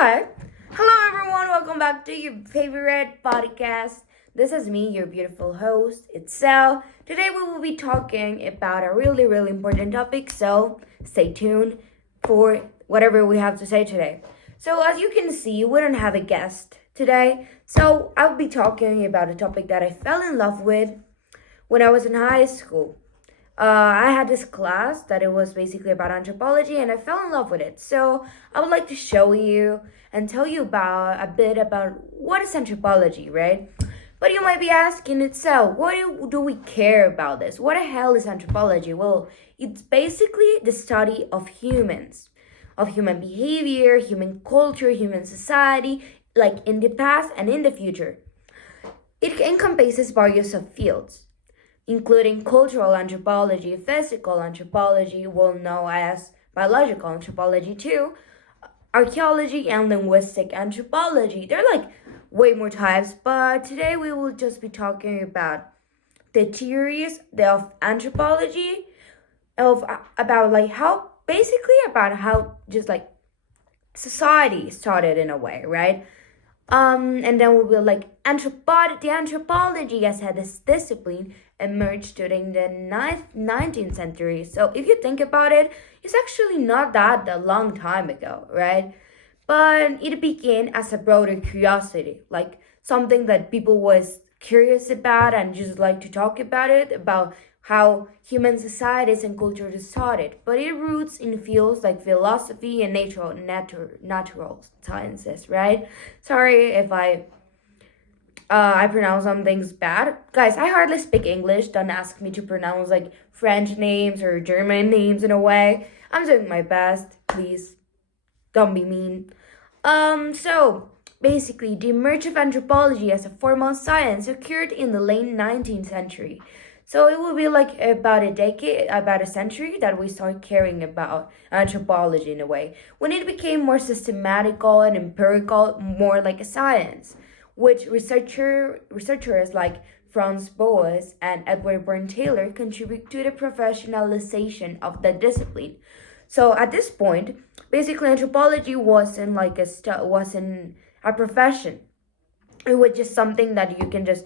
Hi. Hello, everyone. Welcome back to your favorite podcast. This is me, your beautiful host, Itzel. Today, we will be talking about a really important topic, so stay tuned for whatever we have to say today. So, as you can see, we don't have a guest today, so I'll be talking about a topic that I fell in love with when I was in high school. I had this class that it was basically about anthropology, and I fell in love with it. So I would like to show you and tell you about a bit about what is anthropology, right? But you might be asking itself, why do we care about this? What the hell is anthropology? Well, it's basically the study of humans, of human behavior, human culture, human society, like in the past and in the future. It encompasses various fields including cultural anthropology, physical anthropology, well known as biological anthropology too, archaeology, and linguistic anthropology. There are like way more types, but today we will just be talking about the theories of anthropology, of about like how basically about how just like society started in a way, right? And then we will like the anthropology as a discipline emerged during the 19th century. So if you think about it, it's actually not that a long time ago, right? But it began as a broader curiosity, like something that people was curious about and just like to talk about it, about how human societies and cultures started. But it roots in fields like philosophy and natural sciences, right? Sorry if I pronounce some things bad. Guys, I hardly speak English. Don't ask me to pronounce like French names or German names in a way. I'm doing my best. Please don't be mean. So basically, the emergence of anthropology as a formal science occurred in the late 19th century. So it will be like about a decade, about a century that we start caring about anthropology in a way. When it became more systematical and empirical, more like a science, which researchers like Franz Boas and Edward Burne Taylor contribute to the professionalization of the discipline. So at this point, basically anthropology wasn't a profession. It was just something that you can just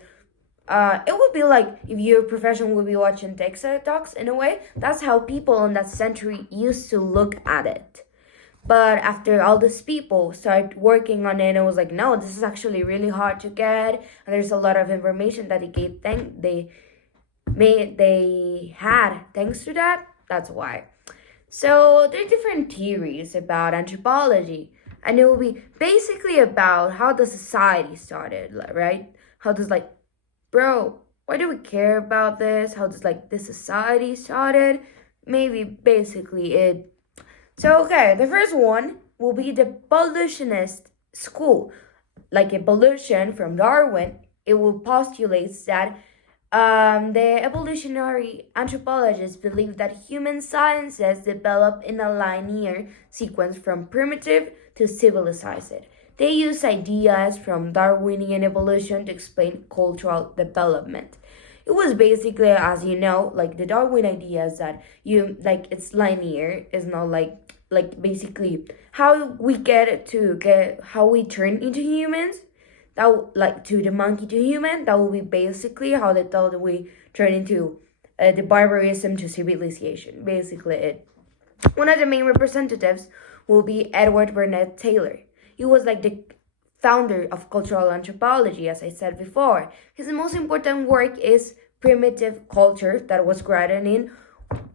it would be like if your profession would be watching TikToks in a way. That's how people in that century used to look at it. But after all these people started working on it, it was like, no, this is actually really hard to get, and there's a lot of information that they had thanks to that. That's why. So there are different theories about anthropology, and it will be basically about how the society started, right? How does like, bro, why do we care about this? How does like this society started? Maybe basically it. So okay, the first one will be the evolutionist school, like evolution from Darwin. It will postulate that the evolutionary anthropologists believe that human sciences develop in a linear sequence from primitive to civilized. They use ideas from Darwinian evolution to explain cultural development. It was basically, as you know, like the Darwin ideas that you like it's linear, is not like basically how we get how we turn into humans, that like to the monkey to human, that will be basically how they thought we turn into the barbarism to civilization, basically it. One of the main representatives will be Edward Burnett Taylor. He was like the founder of cultural anthropology, as I said before. His most important work is Primitive Culture, that was granted in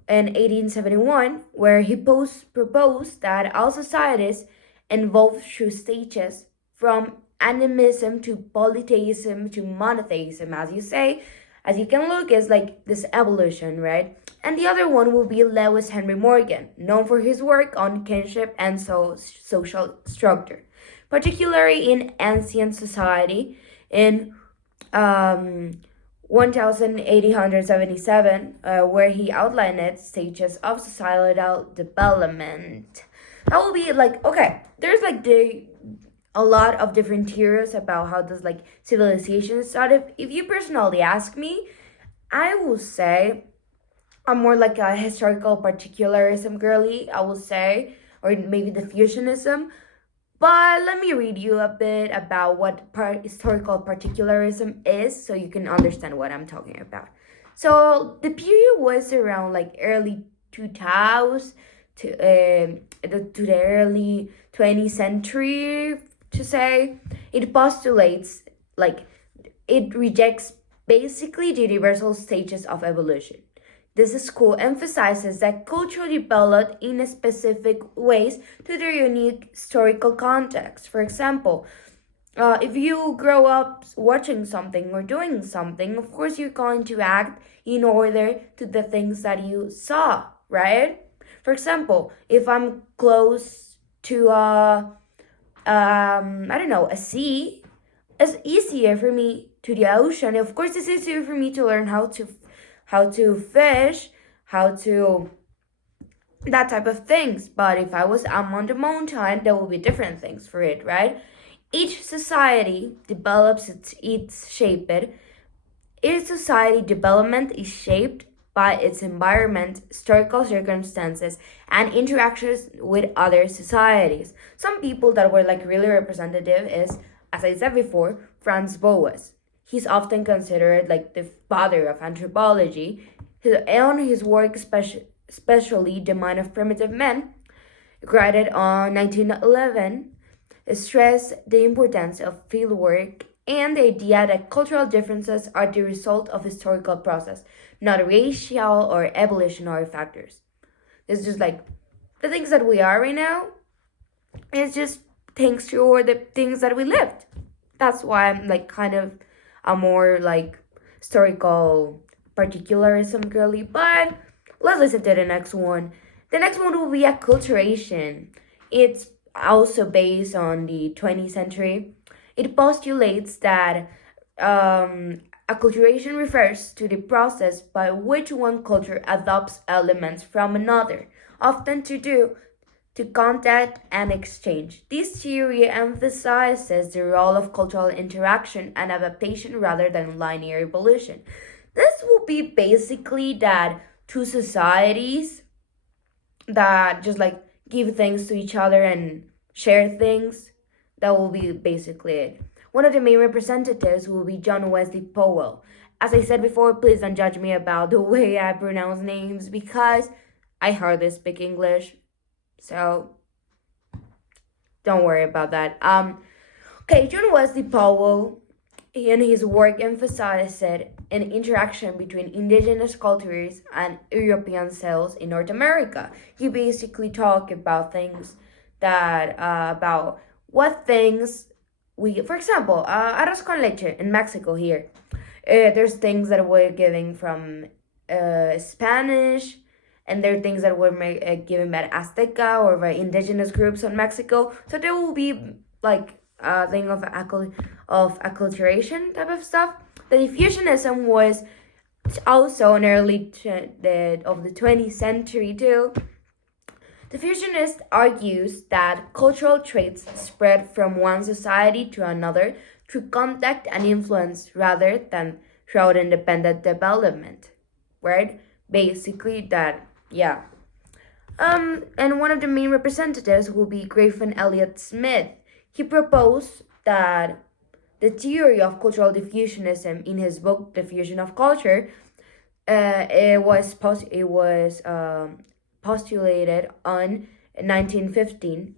1871, where he proposed that all societies evolve through stages from animism to polytheism to monotheism, as you say. As you can look, is like this evolution, right? And the other one will be Lewis Henry Morgan, known for his work on kinship and social structure, particularly in ancient society in 1877, where he outlined it stages of societal development. That will be like, okay, there's like a lot of different theories about how does like civilization started. If you personally ask me, I will say I'm more like a historical particularism girly, I will say, or maybe the fusionism. But let me read you a bit about what historical particularism is so you can understand what I'm talking about. So the period was around like early 2000s to the early 20th century, to say. It postulates, like, it rejects basically the universal stages of evolution. This school emphasizes that culture developed in specific ways to their unique historical context. For example, if you grow up watching something or doing something, of course you're going to act in order to the things that you saw, right? For example, if I'm close to I don't know, a sea, it's easier for me to the ocean. Of course, it's easier for me to learn how to fish, how to that type of things. But if I'm on the mountain, there will be different things for it, right? Each society develops its shaped. Each society development is shaped by its environment, historical circumstances, and interactions with other societies. Some people that were like really representative is, as I said before, Franz Boas. He's often considered like the father of anthropology. His work, especially The Mind of Primitive Men, graded on 1911, stressed the importance of fieldwork and the idea that cultural differences are the result of historical process, not racial or evolutionary factors. It's just like the things that we are right now, it's just thanks to the things that we lived. That's why I'm like kind of a more like historical particularism girly. But let's listen to the next one. The next one will be acculturation. It's also based on the 20th century. It postulates that acculturation refers to the process by which one culture adopts elements from another, often to contact and exchange. This theory emphasizes the role of cultural interaction and adaptation rather than linear evolution. This will be basically that two societies that just like give things to each other and share things. That will be basically it. One of the main representatives will be John Wesley Powell. As I said before, please don't judge me about the way I pronounce names because I hardly speak English. So don't worry about that. Okay, John Wesley Powell in his work emphasized an interaction between indigenous cultures and European cells in North America. He basically talked about things that about what things we, for example, arroz con leche in Mexico here. There's things that we're getting from Spanish, and there are things that were given by Azteca or by indigenous groups in Mexico. So there will be like a thing of acculturation type of stuff. The diffusionism was also in early of the 20th century too. The fusionist argues that cultural traits spread from one society to another through contact and influence rather than throughout independent development. Right? Basically that, yeah. And one of the main representatives will be Griffin Elliott Smith. He proposed that the theory of cultural diffusionism in his book Diffusion of Culture it was postulated on 1915.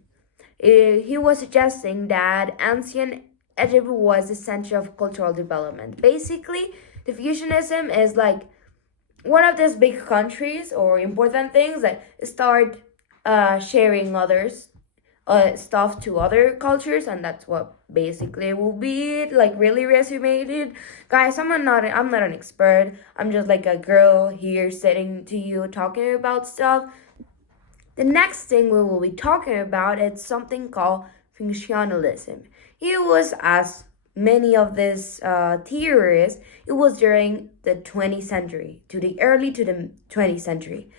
He was suggesting that ancient Egypt was the center of cultural development. Basically, diffusionism is like one of these big countries or important things that start sharing others stuff to other cultures, and that's what basically will be it. Like really resumed, guys. I'm not an expert. I'm just like a girl here sitting to you talking about stuff. The next thing we will be talking about is something called functionalism. It was, as many of these theories, it was during the 20th century to the early to the 20th century.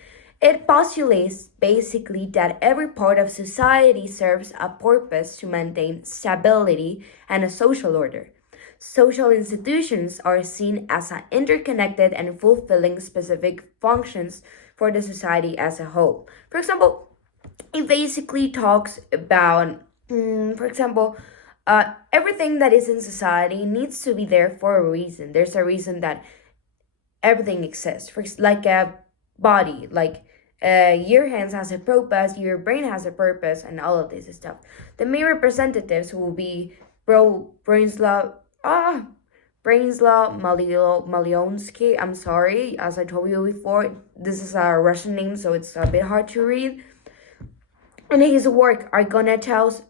It postulates basically that every part of society serves a purpose to maintain stability and a social order. Social institutions are seen as interconnected and fulfilling specific functions for the society as a whole. For example, it basically talks about For example, everything that is in society needs to be there for a reason. There's a reason that everything exists. Like a body, like your hands has a purpose, your brain has a purpose, and all of this stuff. The main representatives will be Branislav Malionsky. I'm sorry, as I told you before, this is a Russian name, so it's a bit hard to read. In his work, Argonauts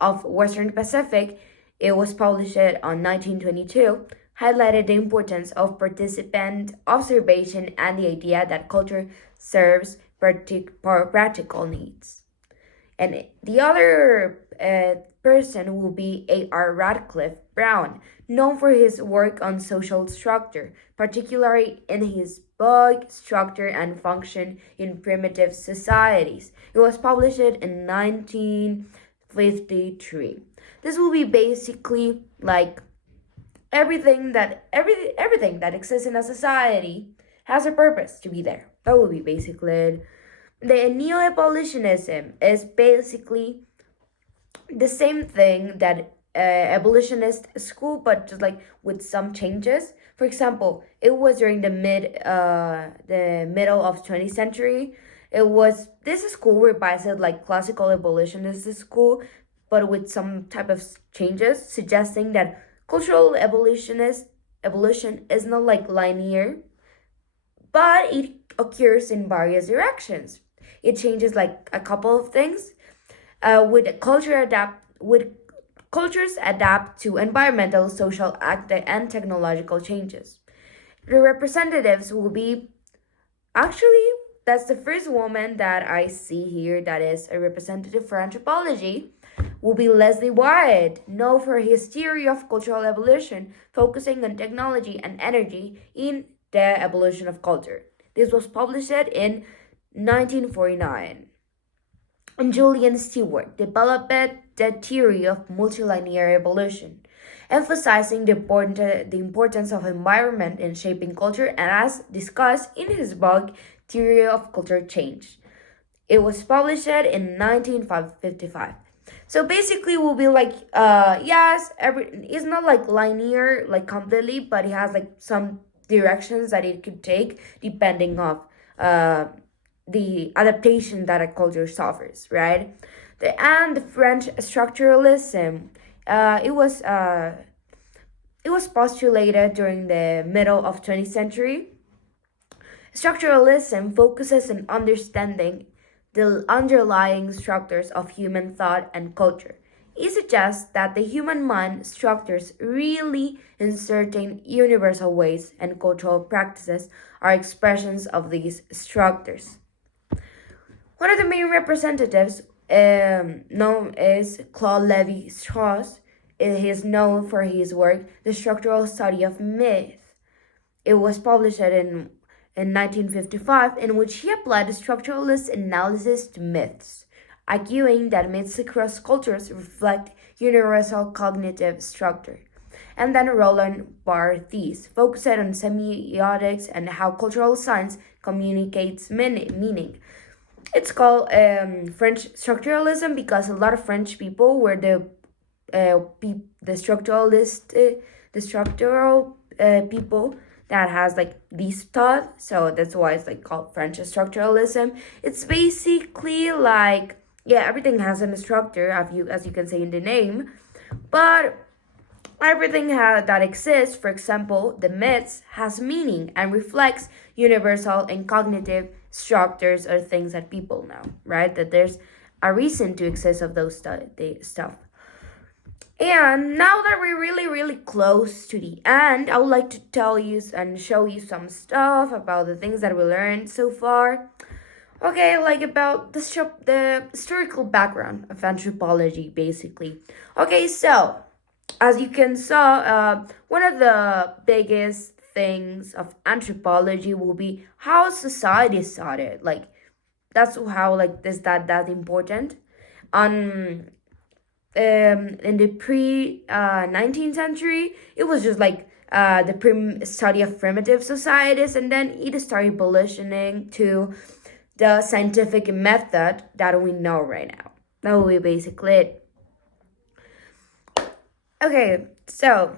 of Western Pacific, it was published on 1922, highlighted the importance of participant observation and the idea that culture serves practical needs. And the other person will be A.R. Radcliffe Brown, known for his work on social structure, particularly in his book Structure and Function in Primitive Societies. It was published in 1953. This will be basically like everything that exists in a society has a purpose to be there. That will be basically it. The neo-abolitionism is basically the same thing that abolitionist school, but just like with some changes. For example, it was during the middle of 20th century. This school revised like classical abolitionist school, but with some type of changes, suggesting that cultural evolution is not like linear, but it occurs in various directions. It changes like a couple of things. With cultures adapt to environmental, social, and technological changes. The representatives will be actually that's the first woman that I see here that is a representative for anthropology will be Leslie Wyatt, known for his theory of cultural evolution, focusing on technology and energy in the evolution of culture. This was published in 1949. And Julian Stewart developed the theory of multilinear evolution, emphasizing the importance of environment in shaping culture, and as discussed in his book Theory of Culture Change. It was published in 1955. So basically, we'll be like, it's not like linear, like completely, but it has like some directions that it could take depending of the adaptation that a culture suffers, right? And the French structuralism, it was postulated during the middle of 20th century. Structuralism focuses on understanding the underlying structures of human thought and culture. It suggests that the human mind structures really in certain universal ways, and cultural practices are expressions of these structures. One of the main representatives known as Claude Lévi-Strauss. He is known for his work, The Structural Study of Myth. It was published in 1955, in which he applied a structuralist analysis to myths, arguing that myths across cultures reflect universal cognitive structure. And then Roland Barthes focused on semiotics and how cultural science communicates meaning. It's called French structuralism because a lot of French people were the structural people that has like these thought. So that's why it's like called French structuralism. It's basically like everything has a structure, as you can say in the name, but everything that exists, for example, the myths, has meaning and reflects universal and cognitive structures or things that people know, right? That there's a reason to exist of those stuff. And now that we're really, really close to the end, I would like to tell you and show you some stuff about the things that we learned so far. Okay, like about the historical background of anthropology, basically. Okay, so as you can saw, one of the biggest things of anthropology will be how society started. Like that's how that important. In the pre-19th century, it was just like the study of primitive societies, and then it started evolutioning to the scientific method that we know right now. That will be basically it. Okay, so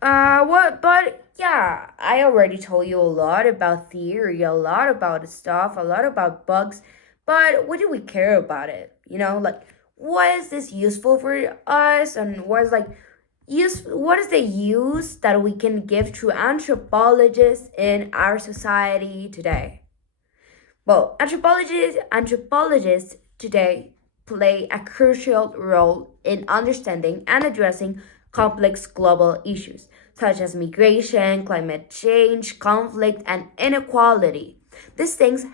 but yeah, I already told you a lot about theory, a lot about stuff, a lot about bugs, but what do we care about it? Like, what is this useful for us, and what is the use that we can give to anthropologists in our society today? Well, anthropologists today play a crucial role in understanding and addressing complex global issues such as migration, climate change, conflict, and inequality. These things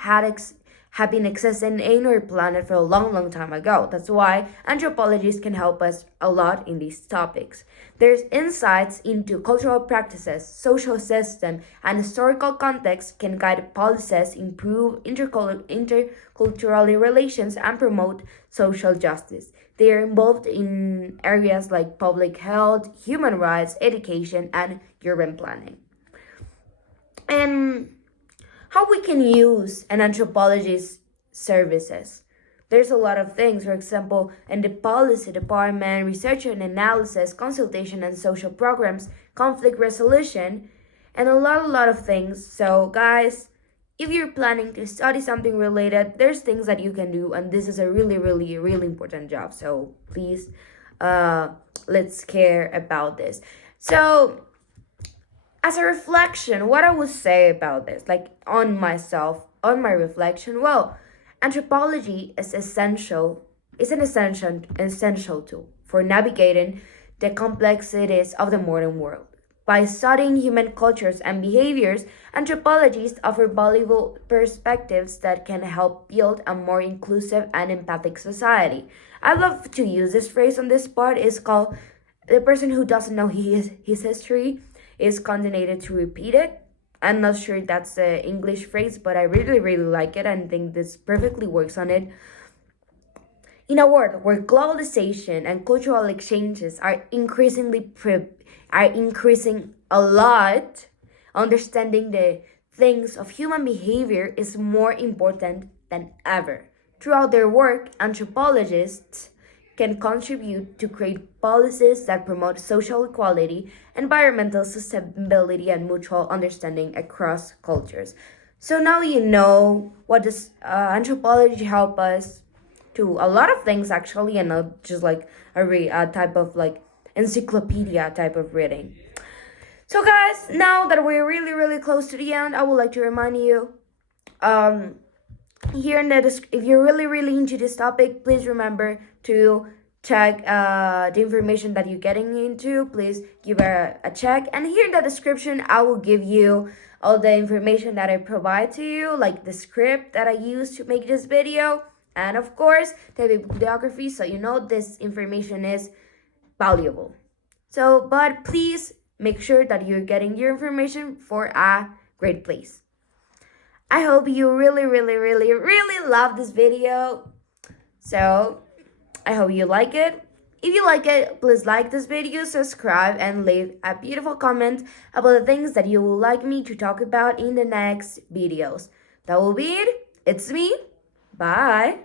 have been existing in our planet for a long, long time ago. That's why anthropologists can help us a lot in these topics. There's insights into cultural practices, social system, and historical context can guide policies, improve intercultural relations, and promote social justice. They are involved in areas like public health, human rights, education, and urban planning. And how we can use an anthropologist's services. There's a lot of things, for example, in the policy department, research and analysis, consultation and social programs, conflict resolution, and a lot of things. So guys, if you're planning to study something related, there's things that you can do, and this is a really important job. So please, let's care about this. So as a reflection, what I would say about this, like on myself, on my reflection, well, anthropology is an essential tool for navigating the complexities of the modern world. By studying human cultures and behaviors, anthropologists offer valuable perspectives that can help build a more inclusive and empathic society. I love to use this phrase on this part. It's called the person who doesn't know his history is condemned to repeat it. I'm not sure that's the English phrase, but I really like it and think this perfectly works on it. In a world where globalization and cultural exchanges are increasing a lot, understanding the things of human behavior is more important than ever. Throughout their work, anthropologists can contribute to create policies that promote social equality, environmental sustainability, and mutual understanding across cultures. So now you know what does anthropology help us to a lot of things actually, and not just like a type of like encyclopedia type of reading. So guys, now that we're really close to the end, I would like to remind you, here in if you're really into this topic, please remember to check the information that you're getting into. Please give a check, and here in the description I will give you all the information that I provide to you, like the script that I use to make this video, and of course the bibliography, so you know this information is valuable. So but please make sure that you're getting your information for a great place. I hope you really love this video. So I hope you like it. If you like it, please like this video, subscribe, and leave a beautiful comment about the things that you would like me to talk about in the next videos. That will be it. It's me. Bye.